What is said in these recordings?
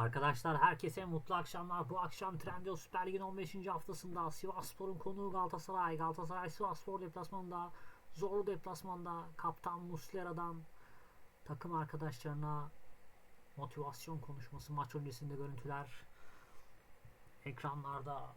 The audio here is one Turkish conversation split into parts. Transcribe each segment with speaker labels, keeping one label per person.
Speaker 1: Arkadaşlar herkese mutlu akşamlar. Bu akşam Trendyol Süper Lig'in 15. haftasında Sivasspor'un konuğu Galatasaray. Galatasaray Sivasspor deplasmanında zorlu deplasmanda kaptan Muslera'dan takım arkadaşlarına motivasyon konuşması maç öncesinde görüntüler ekranlarda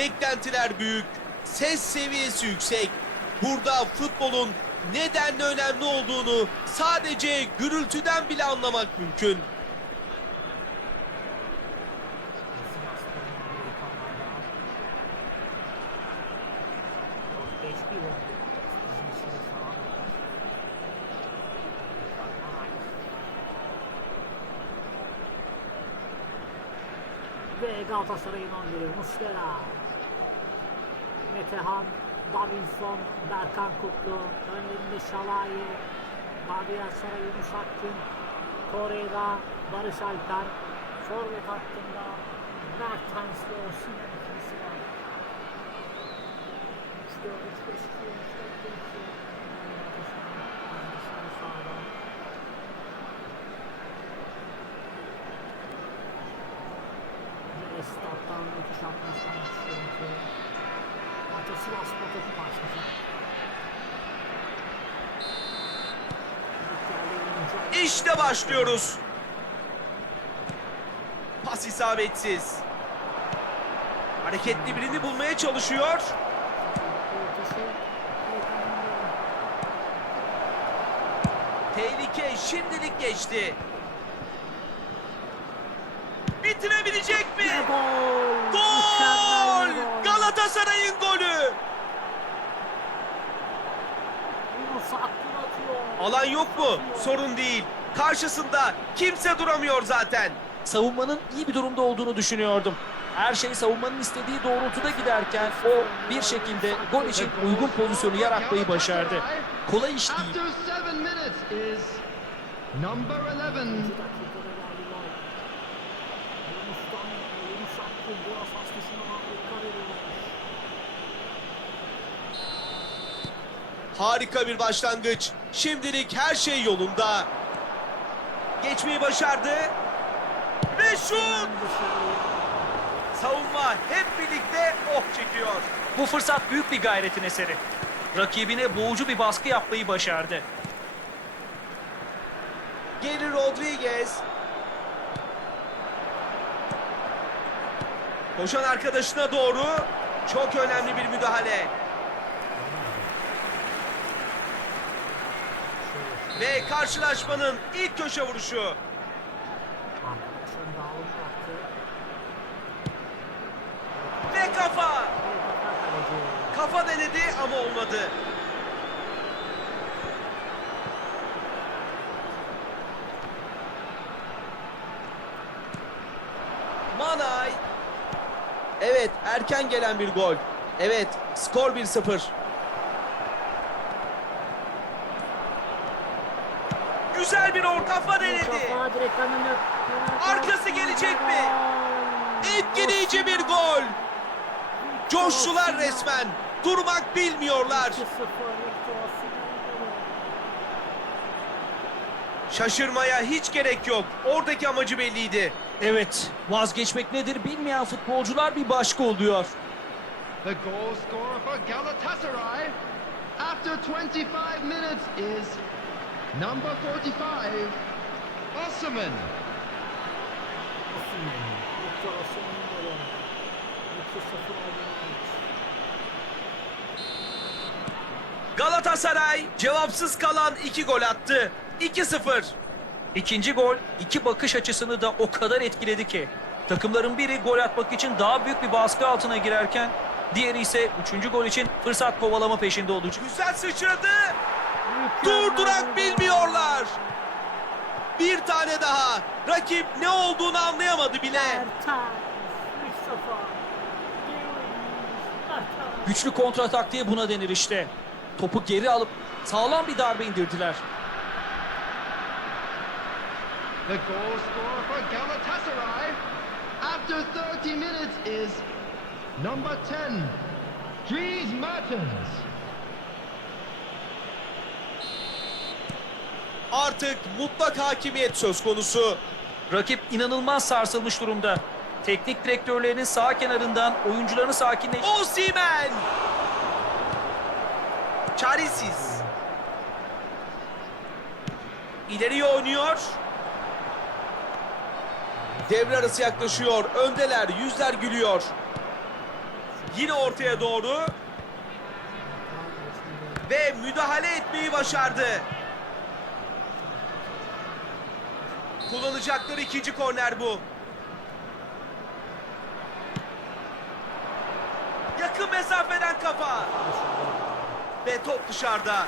Speaker 2: Beklentiler büyük, ses seviyesi yüksek. Burada futbolun nedenle önemli olduğunu sadece gürültüden bile anlamak mümkün.
Speaker 1: Sivasspor'un Amerikanlarda 4-5-1 oldu. Bizim için sağ Ve Galatasaray'ın 11'i Muslera. Metehan, Davinson, Berkan Kutlu, önlerinde Şalai, Gabriel Saray, Yunus Akgün, Torreira, Barış Alper, Forvet hattında Mertens ve Osimhen ikilisi var. 3 4 3 5 2 3 4 2 sağda. Ve stat'tan müthiş atmosfer Maça Sivasspor topu başlayacak.
Speaker 2: İşte başlıyoruz. Pas isabetsiz. Hareketli birini bulmaya çalışıyor. Tehlike şimdilik geçti. Bitirebilecek mi?
Speaker 1: Gol!
Speaker 2: Gol! Galatasaray'ın golü. Alan yok mu? Sorun değil. Karşısında kimse duramıyor zaten.
Speaker 3: savunmanın iyi bir durumda olduğunu düşünüyordum. Her şey savunmanın istediği doğrultuda giderken o bir şekilde gol için uygun pozisyonu yaratmayı başardı. Kolay iş değil.
Speaker 4: After seven minutes is number 11.
Speaker 1: İkinci dakikada geldi gol. Yunus'tan Yunus Akgün bu asas dışına harika veriyor.
Speaker 2: Harika bir başlangıç. Şimdilik her şey yolunda. Geçmeyi başardı. Ve şut! Savunma hep birlikte oh çekiyor.
Speaker 3: Bu fırsat büyük bir gayretin eseri. Rakibine boğucu bir baskı yapmayı başardı.
Speaker 2: Geri Rodriguez. Koşan arkadaşına doğru çok önemli bir müdahale. Ve karşılaşmanın ilk köşe vuruşu. Ve kafa. Kafa denedi ama olmadı. Manay. Evet, erken gelen bir gol. Evet, skor 1-0. Güzel bir orta kafa denedi. Arkası gelecek mi? Etkileyici bir gol. Coştular resmen. Durmak bilmiyorlar.
Speaker 1: 2-0 Victor Osimhen golü.
Speaker 2: Şaşırmaya hiç gerek yok. Oradaki amacı belliydi.
Speaker 3: Evet, vazgeçmek nedir bilmeyen futbolcular bir başka oluyor.
Speaker 4: The goal scorer for Galatasaray after 25 minutes is number 45, Osimhen.
Speaker 1: Osimhen. Victor Osimhen golü. 2-0 oldu maç.
Speaker 2: Galatasaray cevapsız kalan iki gol attı. 2-0.
Speaker 3: İkinci gol iki bakış açısını da o kadar etkiledi ki. Takımların biri gol atmak için daha büyük bir baskı altına girerken diğeri ise üçüncü gol için fırsat kovalama peşinde olacak.
Speaker 2: Güzel sıçradı. Durdurak bilmiyorlar. Bir tane daha. Rakip ne olduğunu anlayamadı bile.
Speaker 3: Güçlü kontra taktiği buna denir işte. Topu geri alıp sağlam bir darbe indirdiler.
Speaker 4: The goal scorer for Galatasaray after 30 minutes is number 10, Dries Mertens.
Speaker 2: Artık mutlak hakimiyet söz konusu.
Speaker 3: Rakip inanılmaz sarsılmış durumda. Teknik direktörlerinin sağ kenarından oyuncularını sakinleş...
Speaker 2: Osimhen. Çaresiz. İleriye oynuyor. Devre arası yaklaşıyor. Öndeler, yüzler gülüyor. Yine ortaya doğru. Ve müdahale etmeyi başardı. Kullanacakları ikinci korner bu. Yakın mesafeden kafa. Ve top dışarıda.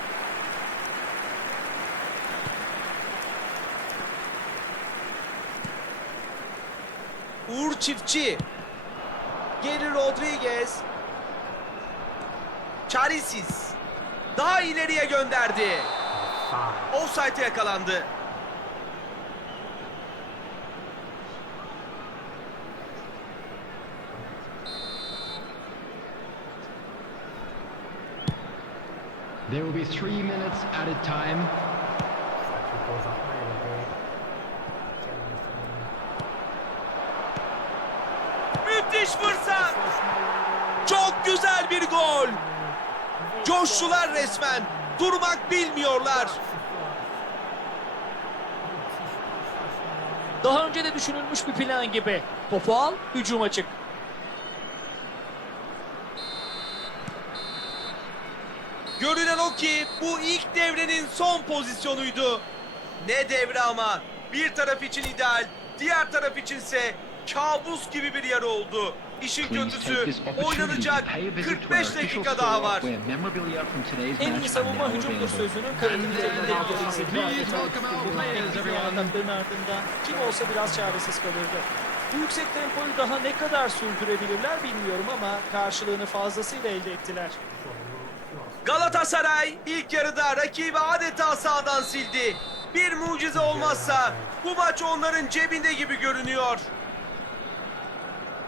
Speaker 2: Uğur Çiftçi. Geri Rodriguez. Çaresiz. Daha ileriye gönderdi. Offside'e yakalandı.
Speaker 4: There will be three minutes added time.
Speaker 2: Müthiş fırsat. Çok güzel bir gol. Coştular resmen. Durmak bilmiyorlar.
Speaker 3: Daha önce de düşünülmüş bir plan gibi. Topu al, hücum açık.
Speaker 2: Görünen o ki bu ilk devrenin son pozisyonuydu. Ne devre ama. Bir taraf için ideal, diğer taraf içinse kabus gibi bir yer oldu. İşin kötüsü oynanacak 45 dakika daha var.
Speaker 3: En iyi savunma hücumdur
Speaker 4: everyone.
Speaker 3: Atakların ardından kim olsa biraz çaresiz kalırdı. Bu yüksek tempoyu daha ne kadar sürdürebilirler bilmiyorum ama karşılığını fazlasıyla elde ettiler.
Speaker 2: Galatasaray ilk yarıda rakibi adeta sağdan sildi. Bir mucize olmazsa bu maç onların cebinde gibi görünüyor.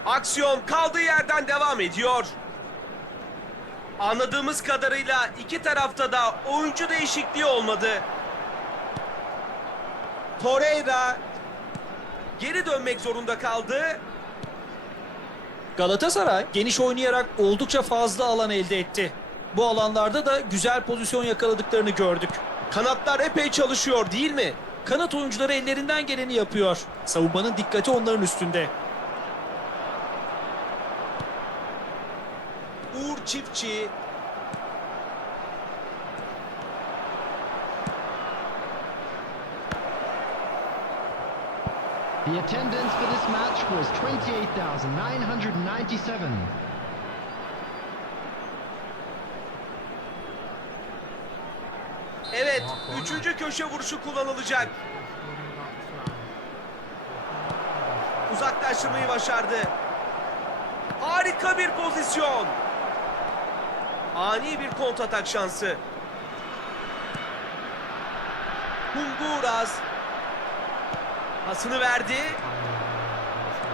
Speaker 2: Aksiyon kaldığı yerden devam ediyor. Anladığımız kadarıyla iki tarafta da oyuncu değişikliği olmadı. Torreira geri dönmek zorunda kaldı.
Speaker 3: Galatasaray geniş oynayarak oldukça fazla alan elde etti. Bu alanlarda da güzel pozisyon yakaladıklarını gördük.
Speaker 2: Kanatlar epey çalışıyor değil mi?
Speaker 3: Kanat oyuncuları ellerinden geleni yapıyor. Savunmanın dikkati onların üstünde.
Speaker 2: Uğur Çiftçi
Speaker 4: The attendance for this match was 28,997.
Speaker 2: Evet, üçüncü köşe vuruşu kullanılacak. Uzaklaştırmayı başardı. Harika bir pozisyon. Ani bir kontratak şansı. Hunguras pasını verdi.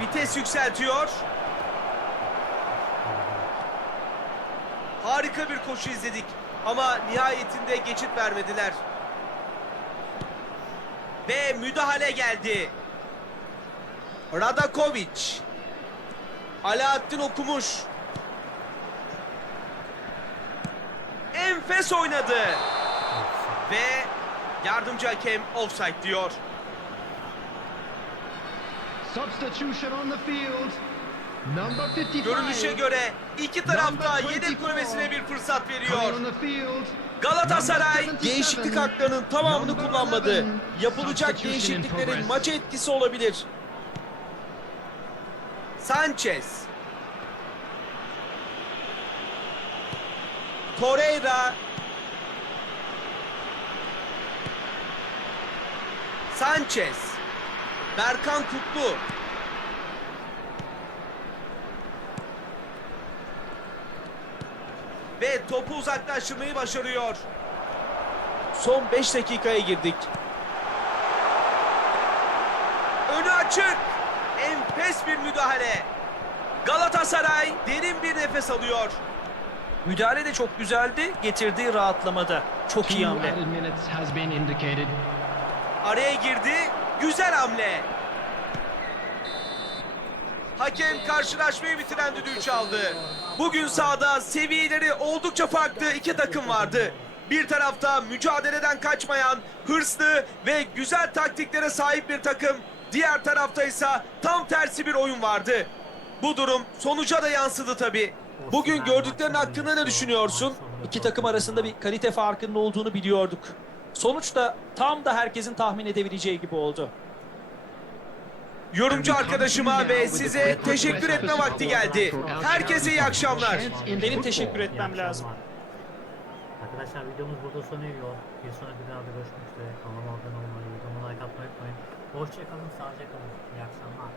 Speaker 2: Vites yükseltiyor. Harika bir koşu izledik ama nihayetinde geçit vermediler. Ve müdahale geldi. Radakovic. Alaaddin okumuş. Enfes oynadı. Ve yardımcı hakem offside diyor.
Speaker 4: Substitution on the field.
Speaker 2: Görünüşe göre iki tarafta yedek kulübesine bir fırsat veriyor. Galatasaray değişiklik haklarının tamamını kullanmadı. Yapılacak değişikliklerin maça etkisi olabilir. Sanchez. Torreira. Sanchez. Berkan Kutlu. Ve topu uzaklaştırmayı başarıyor. Son 5 dakikaya girdik. Önü açık. Enfes bir müdahale. Galatasaray derin bir nefes alıyor.
Speaker 3: Müdahale de çok güzeldi. Getirdiği rahatlamada. Çok iyi hamle.
Speaker 2: Araya girdi. Güzel hamle. Hakem karşılaşmayı bitiren düdüğü çaldı. Bugün sahada seviyeleri oldukça farklı iki takım vardı. Bir tarafta mücadeleden kaçmayan, hırslı ve güzel taktiklere sahip bir takım. Diğer tarafta ise tam tersi bir oyun vardı. Bu durum sonuca da yansıdı tabii. Bugün gördüklerin hakkında ne düşünüyorsun?
Speaker 3: İki takım arasında bir kalite farkının olduğunu biliyorduk. Sonuçta tam da herkesin tahmin edebileceği gibi oldu.
Speaker 2: Yorumcu arkadaşıma ve size teşekkür etme vakti geldi. Herkese iyi akşamlar.
Speaker 3: Benim teşekkür etmem lazım.
Speaker 1: Arkadaşlar videomuz burada sona eriyor. Bir sonraki videoda görüşmek üzere. Kanalıma abone olmayı, videomu like atmayı unutmayın. Hoşçakalın, sağlıcakla kalın. İyi akşamlar.